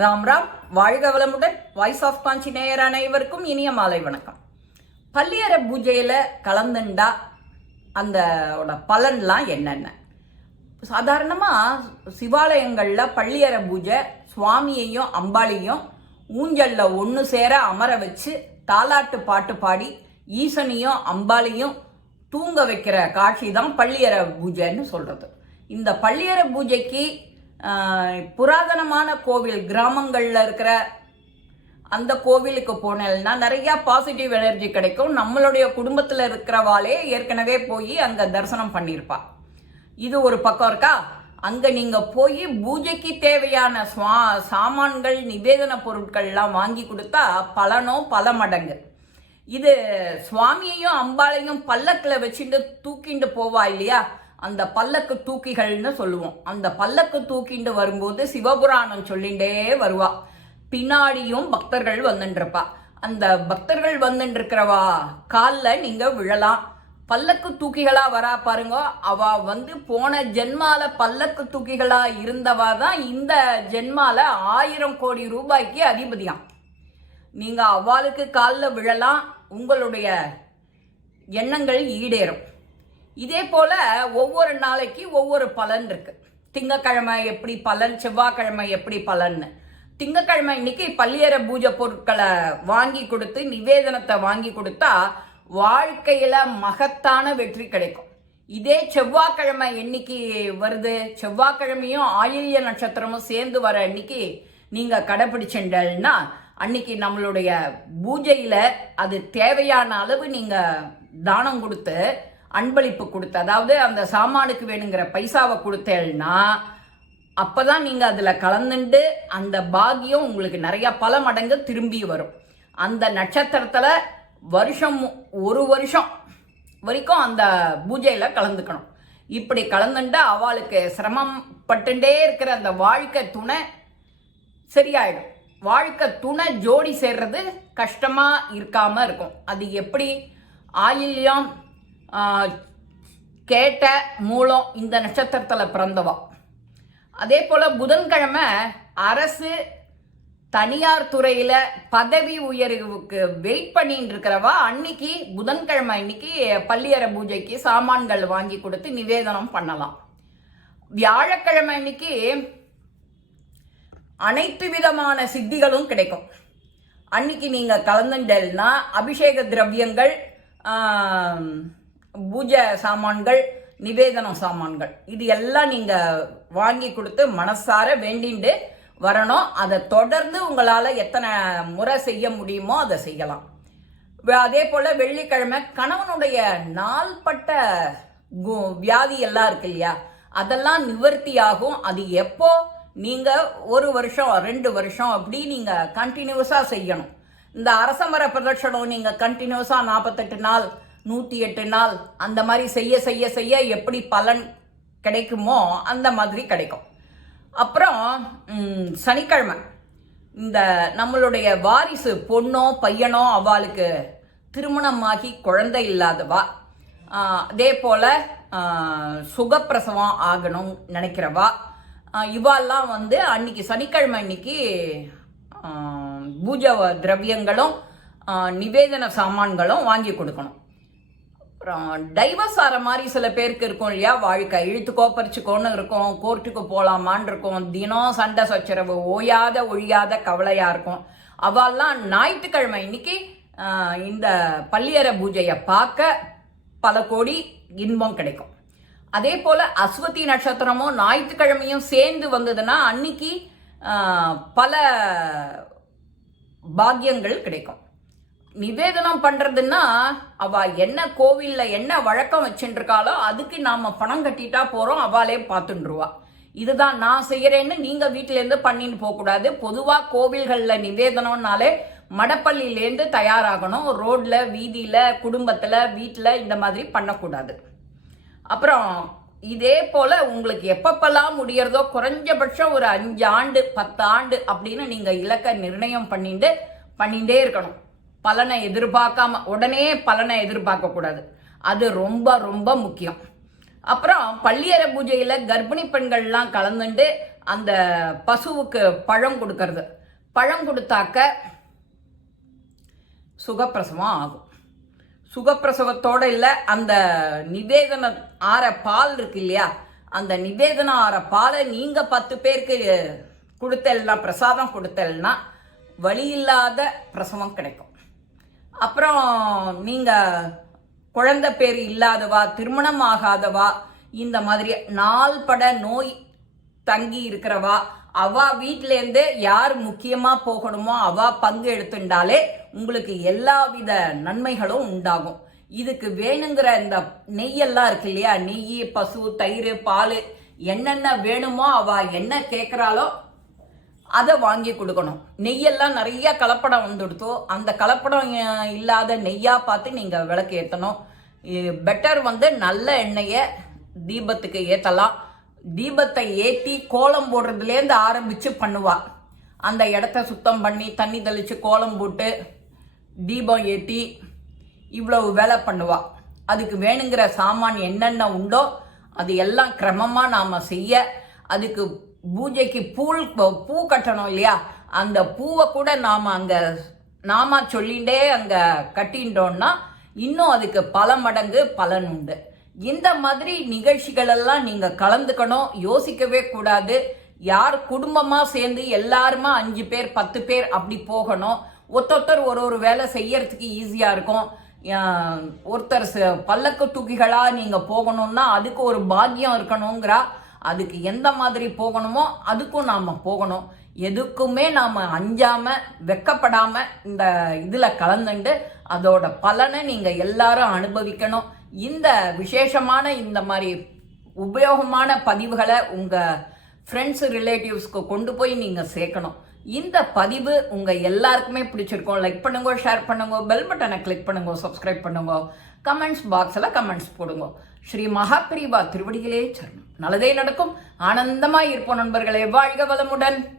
ராம் ராம் வாழ்க வளமுடன். Voice of காஞ்சி நேயர் அனைவருக்கும் இனிய மாலை வணக்கம். பள்ளியற பூஜையில் கலந்துண்டா அந்த பலன்லாம் என்னென்ன? சாதாரணமாக சிவாலயங்களில் பள்ளியற பூஜை சுவாமியையும் அம்பாளையும் ஊஞ்சலில் ஒன்று சேர அமர வச்சு தாலாட்டு பாட்டு பாடி ஈசனையும் அம்பாளியும் தூங்க வைக்கிற காட்சி தான் பள்ளியற பூஜைன்னு சொல்கிறது இந்த பள்ளியற பூஜைக்கு புராதனமான கோவில் கிராமங்களில் இருக்கிற அந்த கோவிலுக்கு போனேன்னா நிறையா பாசிட்டிவ் எனர்ஜி கிடைக்கும். நம்மளுடைய குடும்பத்தில் இருக்கிறவாளே ஏற்கனவே போய் அங்கே தரிசனம் பண்ணியிருப்பா இது ஒரு பக்கம் இருக்கா? அங்கே நீங்கள் போய் பூஜைக்கு தேவையான சுவா சாமான்கள் நிவேதன பொருட்கள்லாம் வாங்கி கொடுத்தா பலனோ பல மடங்கு. இது சுவாமியையும் அம்பாளையும் பல்லக்கில் வச்சுட்டு தூக்கிண்டு போவா இல்லையா? அந்த பல்லக்கு தூக்கிகள்னு சொல்லுவோம். அந்த பல்லக்கு தூக்கிண்டு வரும்போது சிவபுராணம் சொல்லிண்டே வருவா. பின்னாடியும் பக்தர்கள் வந்துட்டுருப்பா அந்த பக்தர்கள் வந்துட்டுருக்கிறவா காலில் நீங்கள் விழலாம். பல்லக்கு தூக்கிகளா வரா பாருங்க. அவ வந்து போன ஜென்மால பல்லக்கு தூக்கிகளா இருந்தவா தான் இந்த ஜென்மால ஆயிரம் கோடி ரூபாய்க்கு அதிபதியாம். நீங்க அவ்வாளுக்கு காலில் விழலாம். உங்களுடைய எண்ணங்கள் ஈடேறும். இதே போல ஒவ்வொரு நாளைக்கு ஒவ்வொரு பலன் இருக்கு. திங்கக்கிழமை எப்படி பலன் செவ்வாய்க்கிழமை எப்படி பலன்னு. திங்கக்கிழமை இன்னைக்கு பள்ளியற பூஜை பொருட்களை வாங்கி கொடுத்து நிவேதனத்தை வாங்கி கொடுத்தா வாழ்க்கையில மகத்தான வெற்றி கிடைக்கும். இதே செவ்வாய்க்கிழமை என்னைக்கு வருது? செவ்வாய்க்கிழமையும் ஆயில்ய நட்சத்திரமும் சேர்ந்து வர அன்னைக்கு நீங்க கடைபிடிச்சுட்டல்னா அன்னைக்கு நம்மளுடைய பூஜையில அது தேவையான அளவு நீங்க தானம் கொடுத்து அன்பளிப்பு கொடுத்து அதாவது அந்த சாமானுக்கு வேணுங்கிற பைசாவை கொடுத்தேன்னா அப்பதான் நீங்கள் அதில் கலந்துண்டு அந்த பாகியம் உங்களுக்கு நிறையா பல மடங்கு திரும்பி வரும். அந்த நட்சத்திரத்தில் வருஷம் ஒரு வருஷம் வரைக்கும் அந்த பூஜையில் கலந்துக்கணும். இப்படி கலந்துண்டு அவளுக்கு சிரமம் பட்டுண்டே இருக்கிற அந்த வாழ்க்கை துணை சரியாயிடும். வாழ்க்கை துணை ஜோடி சேர்றது கஷ்டமாக இருக்காமல் இருக்கும். அது எப்படி? ஆயில்யம் கேட்ட மூலம் இந்த நட்சத்திரத்தில் பிறந்தவா. அதே போல் புதன்கிழமை அரசு தனியார் துறையில் பதவி உயர்வுக்கு வெயிட் பண்ணிட்டு இருக்கிறவா. அன்னைக்கு புதன்கிழமை அன்னைக்கு பள்ளியற பூஜைக்கு சாமான்கள் வாங்கி கொடுத்து நிவேதனம் பண்ணலாம். வியாழக்கிழமை இன்னைக்கு அனைத்து விதமான சித்திகளும் கிடைக்கும். அன்னைக்கு நீங்கள் கலந்துண்டல்னா அபிஷேக திரவியங்கள் பூஜை சாமான்கள் நிவேதனம் சாமான்கள். இது எல்லாம் நீங்கள் வாங்கி கொடுத்து மனசார வேண்டிண்டு வரணும். அதை தொடர்ந்து உங்களால் எத்தனை முறை செய்ய முடியுமோ அதை செய்யலாம். அதே போல் வெள்ளிக்கிழமை கணவனுடைய நாள்பட்ட கு- வியாதி எல்லாம் இருக்கு இல்லையா? அதெல்லாம் நிவர்த்தி ஆகும் அது எப்போ? நீங்கள் ஒரு வருஷம் ரெண்டு வருஷம் அப்படி நீங்கள் கண்டினியூஸாக செய்யணும். இந்த அரசமர பிரதட்சணம் நீங்கள் கண்டினியூஸாக நாற்பத்தெட்டு நாள் நூற்றி எட்டு நாள் அந்த மாதிரி செய்ய செய்ய செய்ய எப்படி பலன் கிடைக்குமோ அந்த மாதிரி கிடைக்கும். அப்புறம் சனிக்கிழமை. இந்த நம்மளுடைய வாரிசு பொண்ணோ பையனோ அவளுக்கு திருமணமாகி குழந்தை இல்லாதவா? அதே போல் சுகப்பிரசவம் ஆகணும் நினைக்கிறவா? இவாள்லாம் வந்து அன்னைக்கு சனிக்கிழமை அன்னைக்கு பூஜை திரவியங்களும் நிவேதன சாமான்களும் வாங்கி கொடுக்கணும். அப்புறம் டைவர்ஸ் ஆகிற மாதிரி சில பேருக்கு இருக்கும் இல்லையா? வாழ்க்கை இழுத்துக்கோ பறிச்சுக்கோன்னு இருக்கும். கோர்ட்டுக்கு போகலாமான்னு இருக்கும். தினம் சண்டை சச்சரவு ஓயாத ஒழியாத கவலையாக இருக்கும். அவெல்லாம் ஞாயிற்றுக்கிழமை இன்னைக்கு இந்த பள்ளியற பூஜையை பார்க்க பல கோடி இன்பம் கிடைக்கும். அதே போல் அஸ்வதி நட்சத்திரமும் ஞாயிற்றுக்கிழமையும் சேர்ந்து வந்ததுன்னா அன்னைக்கு பல பாக்கியங்கள் கிடைக்கும். நிவேதனம் பண்றதுன்னா அவ என்ன கோவில்ல என்ன வழக்கம் வச்சுருக்காளோ அதுக்கு நாம பணம் கட்டிட்டா போறோம் அவளே பார்த்துட்டுருவா இதுதான் நான் செய்யறேன்னு நீங்க வீட்டிலேருந்து பண்ணின்னு பண்ணிட்டு போக கூடாது பொதுவா கோவில்கள்ல நிவேதனம்னாலே மடப்பள்ளியிலேருந்து தயாராகணும். ரோட்ல வீதியில குடும்பத்துல வீட்டில் இந்த மாதிரி பண்ணக்கூடாது. அப்புறம் இதே போல உங்களுக்கு எப்பப்பெல்லாம் முடியறதோ குறைஞ்சபட்சம் ஒரு அஞ்சு ஆண்டு பத்து ஆண்டு அப்படின்னு நீங்க இலக்க நிர்ணயம் பண்ணிட்டு பண்ணிட்டே இருக்கணும். பலனை எதிர்பார்க்காம உடனே பலனை எதிர்பார்க்க கூடாது அது ரொம்ப ரொம்ப முக்கியம். அப்புறம் பள்ளியற பூஜையில் கர்ப்பிணி பெண்கள்லாம் கலந்துண்டு அந்த பசுவுக்கு பழம் கொடுக்கறது. பழம் கொடுத்தாக்க சுகப்பிரசவம் ஆகும். சுகப்பிரசவத்தோட இல்லை அந்த நிவேதன ஆற பால் இருக்கு இல்லையா? அந்த நிவேதனம் ஆற பாலை நீங்கள் பத்து பேருக்கு கொடுத்தல்னா பிரசாதம் கொடுத்தல்னா வழி இல்லாத பிரசவம் கிடைக்கும். அப்புறம் நீங்கள் குழந்தை பேர் இல்லாதவா திருமணம் ஆகாதவா இந்த மாதிரி நாள்பட நோய் தங்கி இருக்கிறவா அவ வீட்டிலேருந்து யார் முக்கியமாக போகணுமோ அவ பங்கு எடுத்துட்டாலே உங்களுக்கு எல்லா வித நன்மைகளும் உண்டாகும். இதுக்கு வேணுங்கிற இந்த நெய்யெல்லாம் இருக்கு இல்லையா? நெய் பசு தயிர் பால் என்னென்ன வேணுமோ அவ என்ன கேட்குறாளோ அதை வாங்கி கொடுக்கணும். நெய்யெல்லாம் நிறைய கலப்படம் வந்துடுத்தோ. அந்த கலப்படம் இல்லாத நெய்யா பார்த்து நீங்கள் விளக்கு ஏற்றணும் பெட்டர் வந்து நல்ல எண்ணெயை தீபத்துக்கு ஏற்றலாம் தீபத்தை ஏற்றி கோலம் போடுறதுலேருந்து ஆரம்பித்து பண்ணுவா. அந்த இடத்த சுத்தம் பண்ணி தண்ணி தெளித்து கோலம் போட்டு தீபம் ஏற்றி இவ்வளவு வேலை பண்ணுவா. அதுக்கு வேணுங்கிற சாமான் என்னென்ன உண்டோ அது எல்லாம் கிரமமாக நாம் செய்ய அதுக்கு பூஜைக்கு பூல் பூ கட்டணும் இல்லையா? அந்த பூவை கூட நாம் அங்கே நாம சொல்லிண்டே அங்கே கட்டின்றோம்னா இன்னும் அதுக்கு பல மடங்கு பலன் உண்டு. இந்த மாதிரி நிகழ்ச்சிகளெல்லாம் நீங்கள் கலந்துக்கணும் யோசிக்கவே கூடாது. யார் குடும்பமாக சேர்ந்து எல்லாருமா அஞ்சு பேர் பத்து பேர் அப்படி போகணும். ஒருத்தொருத்தர் ஒரு ஒரு வேலை செய்யறதுக்கு ஈஸியாக இருக்கும். ஒருத்தர் ச- பல்லக்கு தூக்கிகளாக நீங்கள் போகணும்னா அதுக்கு ஒரு பாக்கியம் இருக்கணுங்கிறா. அதுக்கு எந்த மாதிரி போகணுமோ அதுக்கும் நாம் போகணும். எதுக்குமே நாம் அஞ்சாமல் வெக்கப்படாமல் இந்த இதில் கலந்துண்டு அதோட பலனை நீங்கள் எல்லாரும் அனுபவிக்கணும். இந்த விசேஷமான இந்த மாதிரி உபயோகமான பதிவுகளை உங்கள் ஃப்ரெண்ட்ஸ் ரிலேட்டிவ்ஸ்க்கு கொண்டு போய் நீங்கள் சேர்க்கணும். இந்த பதிவு உங்கள் எல்லாருக்குமே பிடிச்சிருக்கும். லைக் பண்ணுங்க ஷேர் பண்ணுங்க பெல் பட்டனை கிளிக் பண்ணுங்க சப்ஸ்கிரைப் பண்ணுங்க கமெண்ட்ஸ் பாக்ஸில் கமெண்ட்ஸ் போடுங்க. ஸ்ரீ மகாபிரிவா திருவடிகளே சரணம். நல்லதே நடக்கும். ஆனந்தமாய் இருப்போம் நண்பர்களே. வாழ்க வளமுடன்.